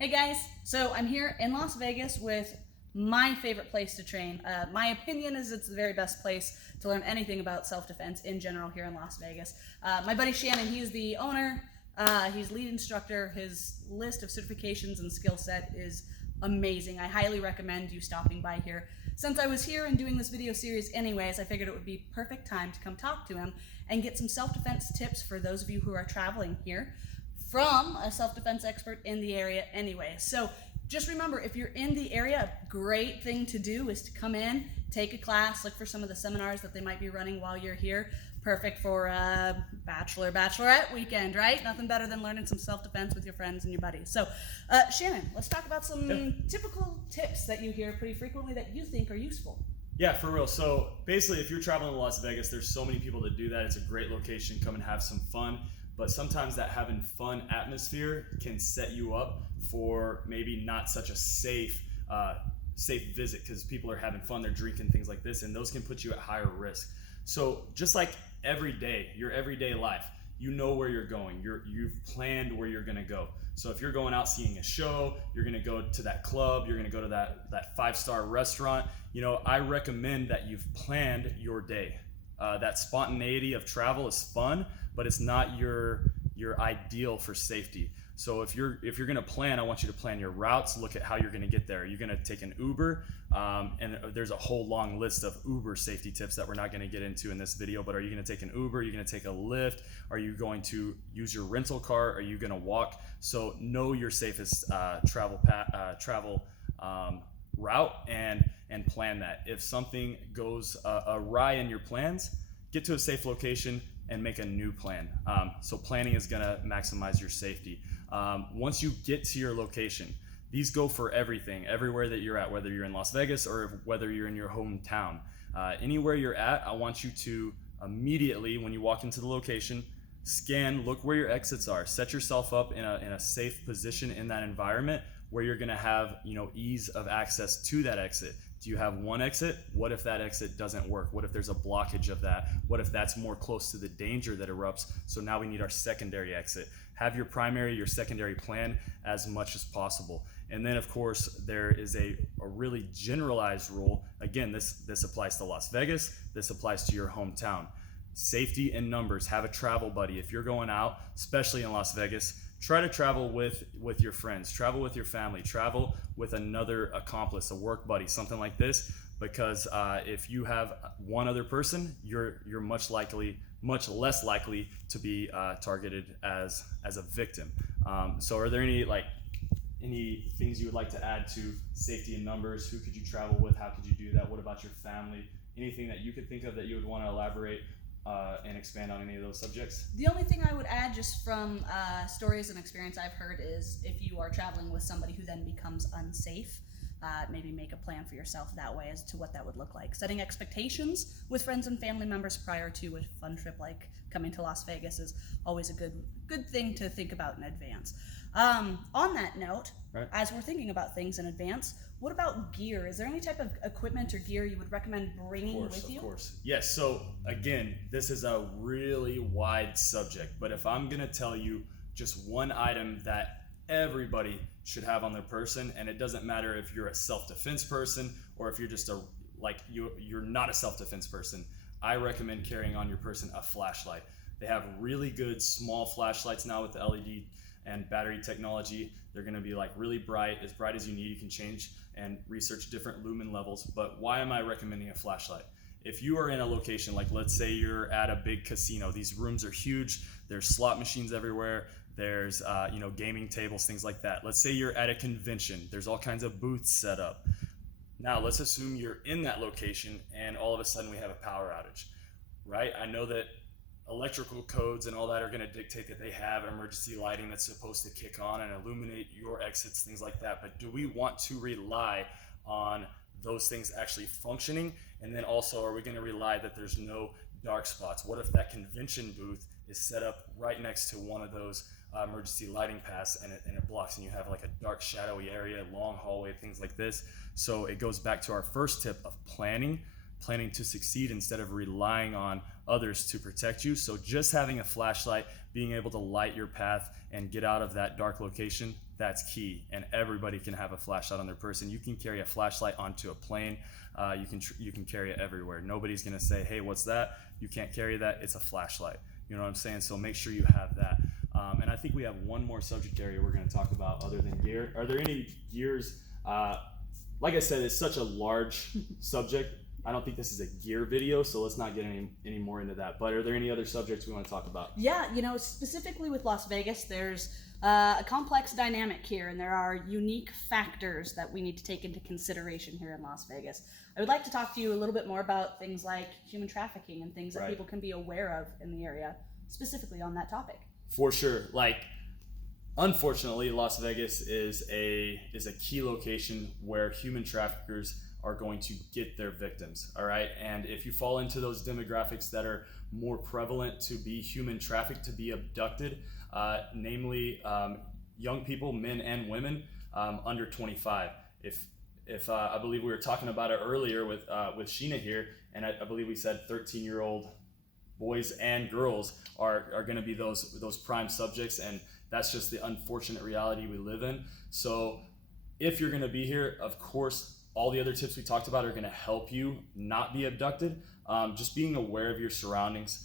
Hey guys, so I'm here in Las Vegas with my favorite place to train. My opinion is it's the very best place to learn anything about self-defense in general here in Las Vegas. My buddy Shannon, he's the owner, he's lead instructor. His list of certifications and skill set is amazing. I highly recommend you stopping by here. Since I was here and doing this video series anyways, I figured it would be perfect time to come talk to him and get some self-defense tips for those of you who are traveling here from a self-defense expert in the area anyway. So just remember, if you're in the area, a great thing to do is to come in, take a class, look for some of the seminars that they might be running while you're here. Perfect for a bachelorette weekend, right? Nothing better than learning some self-defense with your friends and your buddies. So Shannon, let's talk about some typical tips that you hear pretty frequently that you think are useful. Yeah, for real. So basically, if you're traveling to Las Vegas, there's so many people that do that. It's a great location. Come and have some fun. But sometimes that having fun atmosphere can set you up for maybe not such a safe visit, because people are having fun, they're drinking, things like this, and those can put you at higher risk. So just like every day, your everyday life, you know where you're going. You've planned where you're gonna go. So if you're going out seeing a show, you're gonna go to that club, you're gonna go to that 5-star restaurant. I recommend that you've planned your day. That spontaneity of travel is fun, but it's not your ideal for safety. So if you're gonna plan, I want you to plan your routes, look at how you're gonna get there. You're gonna take an Uber, and there's a whole long list of Uber safety tips that we're not gonna get into in this video, but are you gonna take an Uber? Are you gonna take a Lyft? Are you going to use your rental car? Are you gonna walk? So know your safest travel route and plan that. If something goes awry in your plans, get to a safe location and make a new plan. So planning is gonna maximize your safety. Once you get to your location, these go for everything, everywhere that you're at, whether you're in Las Vegas or whether you're in your hometown. Anywhere you're at, I want you to immediately, when you walk into the location, scan, look where your exits are, set yourself up in a safe position in that environment where you're gonna have ease of access to that exit. Do you have one exit? What if that exit doesn't work? What if there's a blockage of that? What if that's more close to the danger that erupts? So now we need our secondary exit. Have your primary, your secondary plan as much as possible. And then of course, there is a really generalized rule. Again, this applies to Las Vegas, this applies to your hometown. Safety in numbers. Have a travel buddy. If you're going out, especially in Las Vegas, try to travel with your friends, travel with your family, travel with another accomplice, a work buddy, something like this, because if you have one other person, you're much less likely to be targeted as a victim. So are there any things you would like to add to safety in numbers? Who could you travel with? How could you do that? What about your family? Anything that you could think of that you would want to elaborate and expand on any of those subjects? The only thing I would add, just from stories and experience I've heard, is if you are traveling with somebody who then becomes unsafe, maybe make a plan for yourself that way as to what that would look like. Setting expectations with friends and family members prior to a fun trip like coming to Las Vegas is always a good thing to think about in advance. On that note, right, as we're thinking about things in advance, what about gear? Is there any type of equipment or gear you would recommend bringing with you? Of course. Yes. So again, this is a really wide subject, but if I'm going to tell you just one item that everybody should have on their person, and it doesn't matter if you're a self-defense person or if you're just you're not a self-defense person, I recommend carrying on your person a flashlight. They have really good small flashlights now with the LED and battery technology. They're going to be really bright as you need. You can change and research different lumen levels. But why am I recommending a flashlight? If you are in a location, like let's say you're at a big casino, these rooms are huge, there's slot machines everywhere, there's gaming tables, things like that. Let's say you're at a convention, there's all kinds of booths set up. Now let's assume you're in that location and all of a sudden we have a power outage, right? I know that electrical codes and all that are going to dictate that they have emergency lighting that's supposed to kick on and illuminate your exits, things like that. But do we want to rely on those things actually functioning? And then also, are we going to rely that there's no dark spots? What if that convention booth is set up right next to one of those emergency lighting paths and it blocks, and you have a dark shadowy area, long hallway, things like this? So it goes back to our first tip of planning to succeed instead of relying on others to protect you. So just having a flashlight, being able to light your path and get out of that dark location, that's key. And everybody can have a flashlight on their person. You can carry a flashlight onto a plane. You can carry it everywhere. Nobody's gonna say, hey, what's that? You can't carry that. It's a flashlight. You know what I'm saying? So make sure you have that. And I think we have one more subject area we're gonna talk about other than gear. Are there any gears? Like I said, it's such a large subject. I don't think this is a gear video, so let's not get any more into that. But are there any other subjects we want to talk about? Yeah, specifically with Las Vegas, there's a complex dynamic here, and there are unique factors that we need to take into consideration here in Las Vegas. I would like to talk to you a little bit more about things like human trafficking and things that people can be aware of in the area, specifically on that topic. For sure. Unfortunately, Las Vegas is a key location where human traffickers are going to get their victims, all right? And if you fall into those demographics that are more prevalent to be human trafficked, to be abducted, namely young people, men and women, under 25. If I believe we were talking about it earlier with Sheena here, and I believe we said 13-year-old boys and girls are going to be those prime subjects, and that's just the unfortunate reality we live in. So if you're going to be here, of course, all the other tips we talked about are going to help you not be abducted. Just being aware of your surroundings.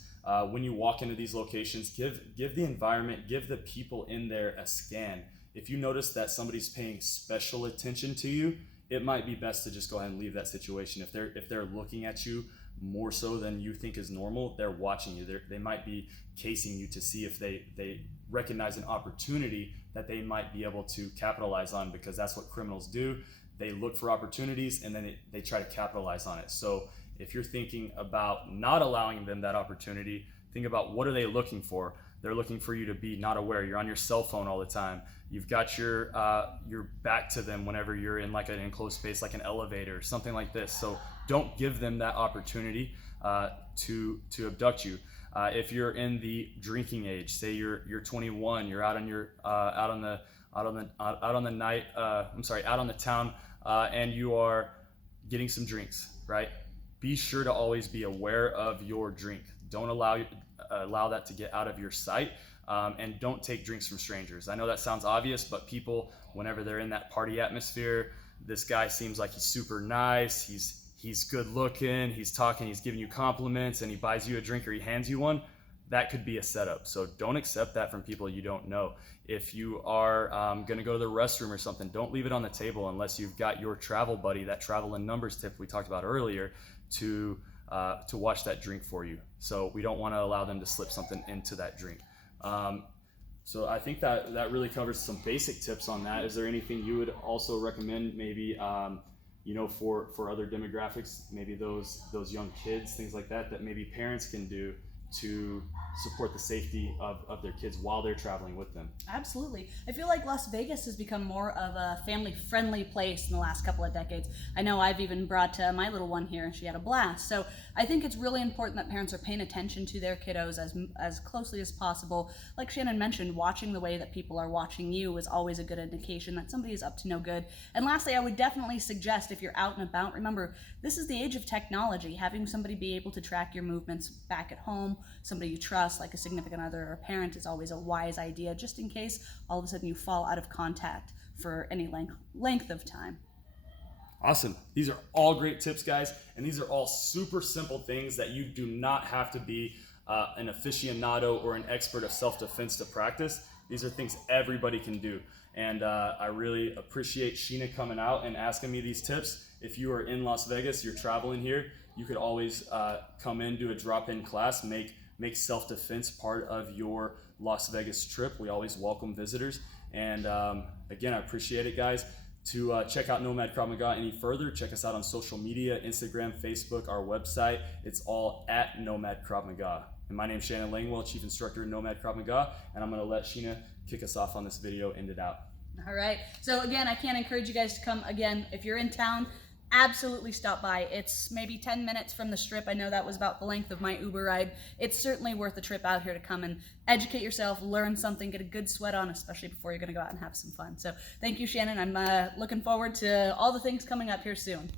When you walk into these locations, give the environment, give the people in there a scan. If you notice that somebody's paying special attention to you, it might be best to just go ahead and leave that situation. If they're looking at you more so than you think is normal, they're watching you. They might be casing you to see if they recognize an opportunity that they might be able to capitalize on, because that's what criminals do. They look for opportunities and then they try to capitalize on it. So if you're thinking about not allowing them that opportunity, think about what are they looking for. They're looking for you to be not aware. You're on your cell phone all the time. You've got your back to them whenever you're in like an enclosed space, like an elevator, something like this. So don't give them that opportunity to abduct you. If you're in the drinking age, say you're 21, you're out on the town, and you are getting some drinks, right? Be sure to always be aware of your drink. Don't allow that to get out of your sight, and don't take drinks from strangers. I know that sounds obvious, but people, whenever they're in that party atmosphere, this guy seems like he's super nice, he's good looking, he's talking, he's giving you compliments, and he buys you a drink or he hands you one. That could be a setup. So don't accept that from people you don't know. If you are going to go to the restroom or something, don't leave it on the table unless you've got your travel buddy, that travel in numbers tip we talked about earlier, to watch that drink for you. So we don't want to allow them to slip something into that drink. So I think that really covers some basic tips on that. Is there anything you would also recommend, maybe for other demographics, maybe those young kids, things like that maybe parents can do to support the safety of their kids while they're traveling with them? Absolutely. I feel like Las Vegas has become more of a family-friendly place in the last couple of decades. I know I've even brought my little one here, and she had a blast. So I think it's really important that parents are paying attention to their kiddos as closely as possible. Like Shannon mentioned, watching the way that people are watching you is always a good indication that somebody is up to no good. And lastly, I would definitely suggest, if you're out and about, remember, this is the age of technology. Having somebody be able to track your movements back at home, somebody you trust, like a significant other or a parent, is always a wise idea, just in case all of a sudden you fall out of contact for any length of time. Awesome. These are all great tips, guys, and these are all super simple things that you do not have to be an aficionado or an expert of self-defense to practice. These are things everybody can do, and I really appreciate Sheena coming out and asking me these tips. If you are in Las Vegas, you're traveling here, you could always come in, do a drop-in class, make self-defense part of your Las Vegas trip. We always welcome visitors. And again, I appreciate it, guys. To check out Nomad Krav Maga any further, check us out on social media, Instagram, Facebook, our website. It's all at Nomad Krav Maga. And my name is Shannon Langwell, Chief Instructor at Nomad Krav Maga, and I'm going to let Sheena kick us off on this video, end it out. All right. So again, I can't encourage you guys to come again. If you're in town, absolutely stop by. It's maybe 10 minutes from the Strip. I know that was about the length of my Uber ride. It's certainly worth the trip out here to come and educate yourself, learn something, get a good sweat on, especially before you're going to go out and have some fun. So thank you, Shannon. I'm looking forward to all the things coming up here soon.